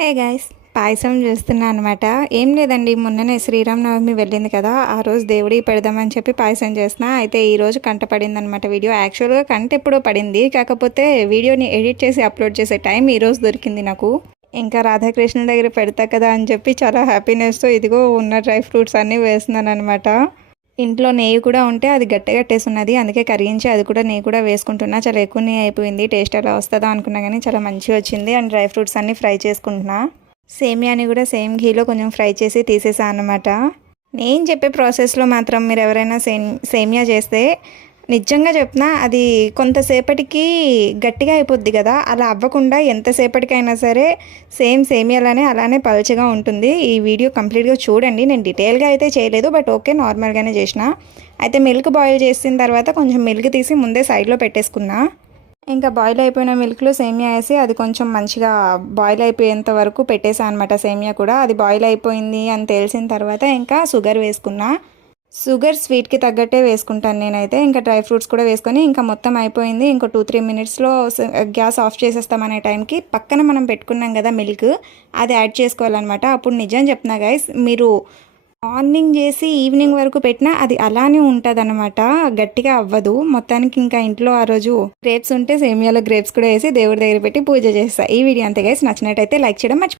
Hey guys, పాయసం చేస్తున్నా అనమాట. ఏం లేదండి, మొన్ననే శ్రీరామనవమి వెళ్ళింది కదా, ఆ రోజు దేవుడికి పెడదామని చెప్పి పాయసం చేస్తున్నా. అయితే ఈరోజు కంట పడింది అనమాట వీడియో. యాక్చువల్గా కంట ఎప్పుడో పడింది, కాకపోతే వీడియోని ఎడిట్ చేసి అప్లోడ్ చేసే టైం ఈరోజు దొరికింది నాకు. ఇంకా రాధాకృష్ణ దగ్గర పెడతా కదా అని చెప్పి చాలా హ్యాపీనెస్తో ఇదిగో ఉన్న డ్రై ఫ్రూట్స్ అన్నీ వేస్తున్నాను అనమాట. ఇంట్లో నెయ్యి కూడా ఉంటే అది గట్టేస్తున్నది, అందుకే కరిగించి అది కూడా నెయ్యి కూడా వేసుకుంటున్నా. చాలా ఎక్కువ నెయ్యి అయిపోయింది, టేస్ట్ ఎలా వస్తుందో అనుకున్నా కానీ చాలా మంచిగా వచ్చింది. అండ్ డ్రై ఫ్రూట్స్ అన్నీ ఫ్రై చేసుకుంటున్నా. సేమియాని కూడా సేమ్ ఘీలో కొంచెం ఫ్రై చేసి తీసేసాను అనమాట. నేను చెప్పే ప్రాసెస్లో మాత్రం మీరు ఎవరైనా సేమియా చేస్తే నిజంగా చెప్తున్నా, అది కొంతసేపటికి గట్టిగా అయిపోద్ది కదా, అలా అవ్వకుండా ఎంతసేపటికైనా సరే సేమ్ సేమియాలానే అలానే పలుచగా ఉంటుంది. ఈ వీడియో కంప్లీట్గా చూడండి. నేను డీటెయిల్గా అయితే చేయలేదు, బట్ ఓకే, నార్మల్గానే చేసిన. అయితే మిల్క్ బాయిల్ చేసిన తర్వాత కొంచెం మిల్క్ తీసి ముందే సైడ్లో పెట్టేసుకున్నా. ఇంకా బాయిల్ అయిపోయిన మిల్క్లో సేమియా వేసి అది కొంచెం మంచిగా బాయిల్ అయిపోయేంత వరకు పెట్టేసాను అనమాట. సేమియా కూడా అది బాయిల్ అయిపోయింది అని తెలిసిన తర్వాత ఇంకా షుగర్ వేసుకున్నా. షుగర్ స్వీట్కి తగ్గట్టే వేసుకుంటాను నేనైతే. ఇంకా డ్రై ఫ్రూట్స్ కూడా వేసుకొని ఇంకా మొత్తం అయిపోయింది. ఇంకో 2-3 మినిట్స్లో గ్యాస్ ఆఫ్ చేసేస్తామనే టైంకి పక్కన మనం పెట్టుకున్నాం కదా మిల్క్, అది యాడ్ చేసుకోవాలన్నమాట. అప్పుడు నిజం చెప్తున్నా గైస్, మీరు మార్నింగ్ చేసి ఈవినింగ్ వరకు పెట్టినా అది అలానే ఉంటుంది అనమాట, గట్టిగా అవ్వదు. మొత్తానికి ఇంకా ఇంట్లో ఆ రోజు గ్రేప్స్ ఉంటే సేమియాలో గ్రేప్స్ కూడా వేసి దేవుడి దగ్గర పెట్టి పూజ చేస్తా. ఈ వీడియో అంతే గైస్, నచ్చినట్టయితే లైక్ చేయడం మర్చిపోండి.